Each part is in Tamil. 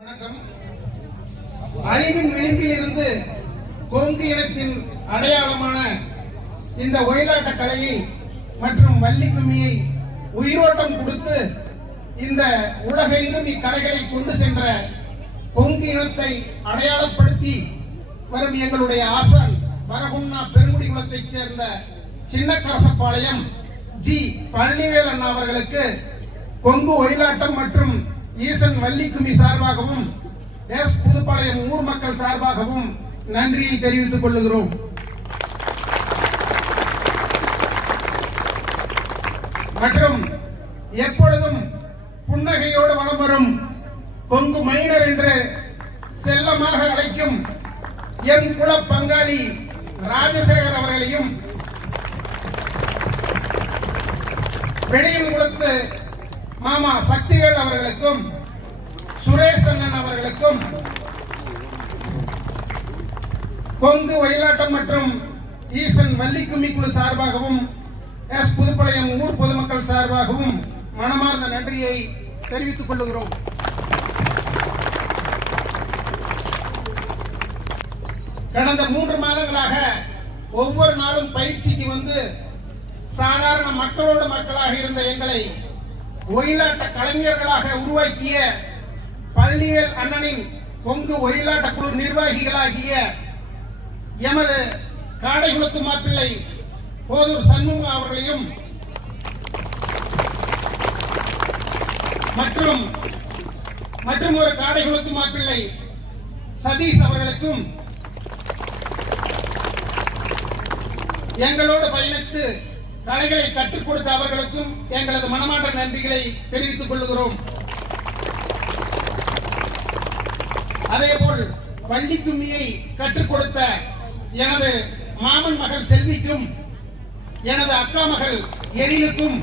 வணக்கம். அழிவின் விளிம்பில் இருந்து கொங்கு இனத்தின் அடையாளமான இந்த ஒயிலாட்ட கலையை மற்றும் வள்ளி கும்மியை உயிரோட்டம் கொடுத்து இந்த உலகெங்கும் இக்கலைகளை கொண்டு சென்ற கொங்கு இனத்தை அடையாளப்படுத்தி வரும் எங்களுடைய ஆசான் வரகுண்ணா பெருங்குடி குலத்தைச் சேர்ந்த சின்னக்கரசப்பாளையம் ஜி பழனிவேல் அண்ணா அவர்களுக்கு கொங்கு ஒயிலாட்டம் மற்றும் ஈசன் வள்ளிக்குமி சார்பாகவும் எஸ் புதுப்பாளையம் ஊர் மக்கள் சார்பாகவும் நன்றியை தெரிவித்துக் கொள்ளுகிறோம். மற்றும் எப்பொழுதும் புன்னகையோடு வலம் வரும் கொங்கு மைனர் என்று செல்லமாக அழைக்கும் எம் குல பங்காளி ராஜசேகர் அவர்களையும் வெளியில் கொடுத்து மாமா சக்தி சக்திவேல் அவர்களுக்கும் சுரேஷ் அண்ணன் அவர்களுக்கும் கொங்கு ஒயிலாட்டம் மற்றும் ஈசன் வள்ளிக்கும்மி குழு சார்பாகவும் எஸ் புதுப்பாளையம் ஊர் பொதுமக்கள் சார்பாகவும் மனமார்ந்த நன்றியை தெரிவித்துக் கொள்ளுகிறோம். கடந்த மூன்று மாதங்களாக ஒவ்வொரு நாளும் பயிற்சிக்கு வந்து சாதாரண மக்களோடு மக்களாக இருந்த எங்களை ஒயிலாட்ட கலைஞர்களாக உருவாக்கிய பள்ளியல் அண்ணனின் கொங்கு ஒயிலாட்ட குழு நிர்வாகிகளாகிய எமது காடைகுளத்து மாப்பிள்ளை போதூர் சண்முகம் அவர்களையும் மற்றும் மற்றும் ஒரு காடைகுளத்து மாப்பிள்ளை சதீஷ் அவர்களுக்கும் எங்களோடு பயணித்து கலைகளை கற்றுக் கொடுத்த அவர்களுக்கும் எங்களது மனமாற்ற நன்றிகளை தெரிவித்துக் கொள்கிறோம். அதேபோல் வள்ளி கும்மியை கற்றுக் கொடுத்த எனது மாமன் மகள் செல்விக்கும் எனது அக்கா மகள் எழிலுக்கும்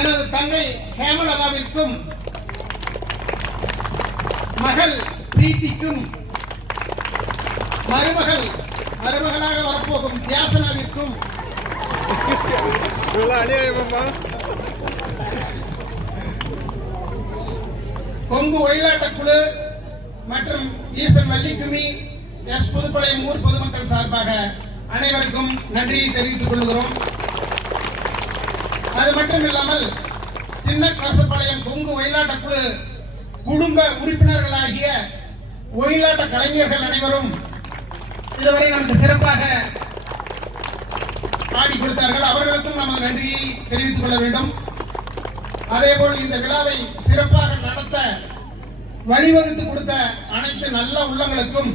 எனது தங்கை ஹேமலதாவிற்கும் மகள் பிரீத்திக்கும் மருமகள் மருமகனாக வரப்போகும் தியாசனாவிற்கும் கொங்கு ஒயிலாட்ட குழு மற்றும் ஈசன் வள்ளிக்குமி எஸ் புதுப்பாளையம் ஊர் பொதுமக்கள் சார்பாக அனைவருக்கும் நன்றியை தெரிவித்துக் கொள்கிறோம். அது மட்டும் இல்லாமல் சின்ன கரசப்பாளையம் கொங்கு ஒயிலாட்ட குழு குடும்ப உறுப்பினர்களாகிய ஒயிலாட்ட கலைஞர்கள் அனைவரும் இதுவரை நமக்கு சிறப்பாக பாடி கொடுத்தார்கள். அவர்களுக்கும் நமது நன்றியை தெரிவித்துக் கொள்ள வேண்டும். அதேபோல் இந்த விழாவை சிறப்பாக நடத்த வழிவகுத்து கொடுத்த அனைத்து நல்ல உள்ளங்களுக்கும்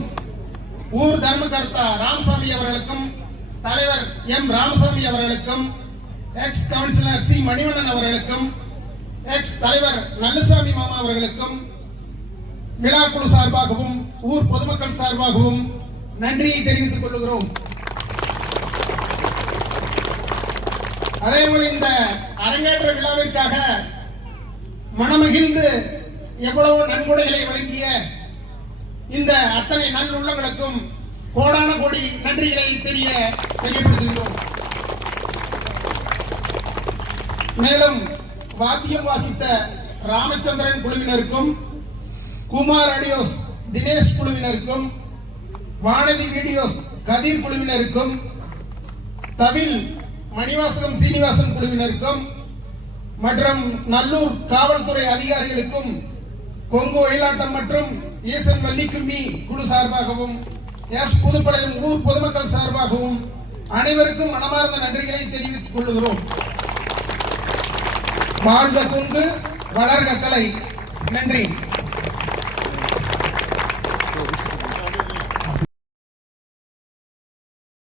ஊர் தர்மகர்த்தா ராமசாமி அவர்களுக்கும் தலைவர் எம் ராமசாமி அவர்களுக்கும் எக்ஸ் கவுன்சிலர் சி மணிவண்ணன் அவர்களுக்கும் எக்ஸ் தலைவர் நல்லசாமி மாமா அவர்களுக்கும் விழா குழு சார்பாகவும் ஊர் பொதுமக்கள் சார்பாகவும் நன்றியை தெரிவித்துக் கொள்கிறோம். அதேபோல் இந்த அரங்கேற்ற விழாவிற்காக மனமகிழ்ந்து எவ்வளவோ நன்கொடைகளை வழங்கிய இந்த அத்தனை நல்லுள்ளங்களுக்கும் கோடான கோடி நன்றிகளை தெரிய தெரியப்படுத்துகிறோம். மேலும் வாத்தியம் வாசித்த ராமச்சந்திரன் குழுவினருக்கும் குமார் அடியோஸ் தினேஷ் குழுவினருக்கும் வானதி வீடியோஸ் கதிர் குழுவினருக்கும் தவில் மணிவாசகம் சீனிவாசன் குழுவினருக்கும் மற்றும் நல்லூர் காவல்துறை அதிகாரிகளுக்கும் கொங்கு ஒயிலாட்டம் மற்றும் ஈசன் வள்ளிக்கும்பி குழு சார்பாகவும் எஸ் புதுப்பாளையம் ஊர் பொதுமக்கள் சார்பாகவும் அனைவருக்கும் மனமார்ந்த நன்றிகளை தெரிவித்துக் கொள்கிறோம். வாழ்க கொங்கு வளர்க கலை. நன்றி.